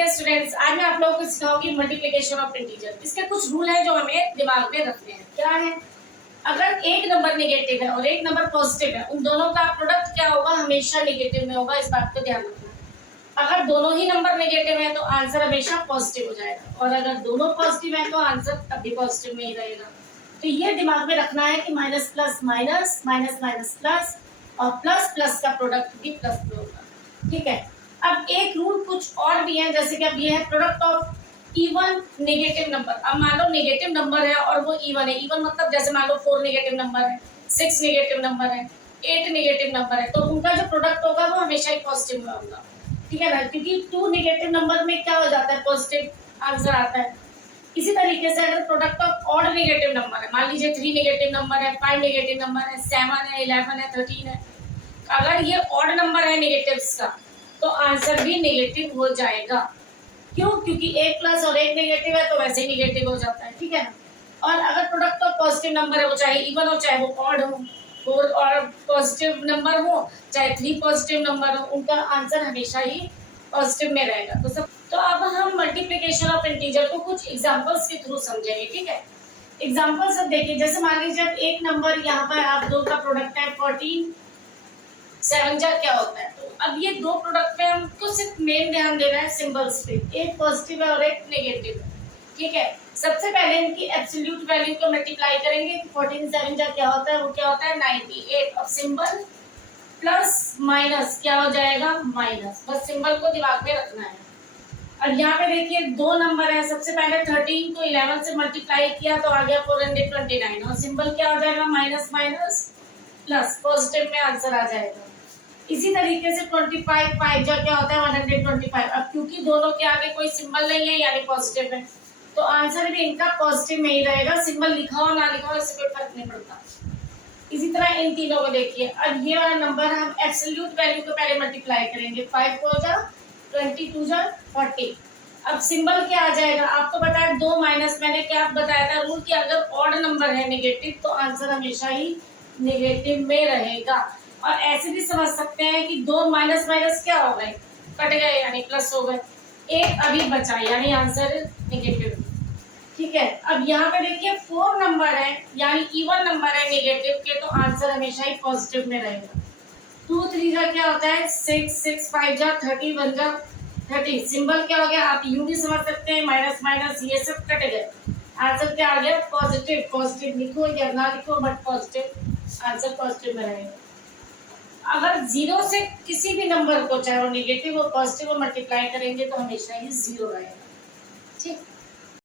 Dear students, आज मैं आप लोगों को सिखाऊंगी मल्टीप्लिकेशन ऑफ इंटीजर। इसके कुछ रूल हैं जो हमें दिमाग में रखने हैं। क्या है? अगर एक नंबर नेगेटिव है और एक नंबर पॉजिटिव है, उन दोनों का प्रोडक्ट क्या होगा? हमेशा नेगेटिव में होगा। इस बात को ध्यान रखना। अगर दोनों ही नंबर नेगेटिव है तो आंसर हमेशा पॉजिटिव हो जाएगा, और अगर दोनों पॉजिटिव है तो आंसर तब भी पॉजिटिव में ही रहेगा। तो ये दिमाग में रखना है कि minus plus minus, minus minus plus, और प्लस प्लस का प्रोडक्ट भी प्लस में होगा। ठीक है। अब एक रूल कुछ और भी है, जैसे कि अब ये है product of even negative number. अब मान लो नेगेटिव नंबर है और वो इवन है। इवन मतलब जैसे मान लो 4 नेगेटिव नंबर है, 6 नेगेटिव नंबर है, 8 नेगेटिव नंबर है, तो उनका जो प्रोडक्ट होगा वो हमेशा ही पॉजिटिव में होगा। ठीक है ना, क्योंकि 2 नेगेटिव नंबर में क्या हो जाता है? पॉजिटिव आंसर आता है। इसी तरीके से अगर product of odd negative number है, मान लीजिए 3 नेगेटिव नंबर है, 5 नेगेटिव नंबर है, 7 है, 11 है, 13 है, अगर ये ऑड नंबर है नेगेटिव्स का, तो आंसर भी नेगेटिव हो जाएगा। क्यों? क्योंकि एक प्लस और एक नेगेटिव है तो वैसे ही नेगेटिव हो जाता है। ठीक है ना। और अगर प्रोडक्ट ऑफ पॉजिटिव नंबर है, वो चाहे इवन हो चाहे वो ऑड हो, 4 और पॉजिटिव नंबर हो चाहे 3 पॉजिटिव नंबर हो, उनका आंसर हमेशा ही पॉजिटिव में रहेगा। तो अब हम मल्टीप्लिकेशन ऑफ इंटीजर को कुछ एग्जांपल्स के थ्रू समझेंगे। ठीक है। एग्जांपल्स अब देखिए, जैसे मान लीजिए अब एक नंबर यहाँ पर आप दो का प्रोडक्ट है 14, 7 जा क्या होता है। तो अब ये दो प्रोडक्ट पे हमको सिर्फ मेन ध्यान देना है सिंबल्स पे, एक पॉजिटिव है और एक नेगेटिव है। ठीक है। सबसे पहले इनकी एब्सोल्यूट वैल्यू को मल्टीप्लाई करेंगे। 14 7 जा क्या होता है? वो क्या होता है? 98। अब सिंबल प्लस माइनस क्या हो जाएगा? माइनस। बस सिंबल को दिमाग में रखना है। और यहाँ पे देखिए दो नंबर है, सबसे पहले 13 को 11 से मल्टीप्लाई किया तो आ गया 429, और सिंबल क्या हो जाएगा? माइनस माइनस प्लस, पॉजिटिव में आंसर आ जाएगा। इसी तरीके से 25 5 जा क्या होता है? 125। अब क्योंकि दोनों के आगे कोई सिंबल नहीं है यानी पॉजिटिव है, तो आंसर भी इनका पॉजिटिव में ही रहेगा। सिंबल लिखा हो ना लिखा हो इससे कोई फर्क नहीं पड़ता। इसी तरह इन तीनों को देखिए। अब ये वाला नंबर हम एब्सोल्यूट वैल्यू को पहले मल्टीप्लाई करेंगे। 5 को जा 22 जा 40। अब सिंबल क्या आ जाएगा? आपको बताया दो माइनस, मैंने क्या बताया था रूल कि अगर ऑड नंबर है नेगेटिव तो आंसर हमेशा ही नेगेटिव में रहेगा। और ऐसे भी समझ सकते हैं कि दो माइनस माइनस क्या हो गए? कट गए यानी प्लस हो गए। एक अभी बचा यानी आंसर नेगेटिव। ठीक है। अब यहाँ पे देखिए 4 नंबर है यानी इवन नंबर है नेगेटिव के, तो आंसर हमेशा ही पॉजिटिव में रहेगा। 2 3 जा क्या होता है? 6 6 5 जा 30 1 जा 30। सिंबल क्या हो गया? आप यूं भी समझ सकते हैं, माइनस माइनस ये सब कट गए, आंसर क्या आ गया? पॉजिटिव। पॉजिटिव लिखो या ना लिखो बट पॉजिटिव, आंसर पॉजिटिव में रहेगा। अगर 0 से किसी भी नंबर को, चाहे वो नेगेटिव हो पॉजिटिव हो, मल्टीप्लाई करेंगे तो हमेशा ही 0 रहेगा। ठीक।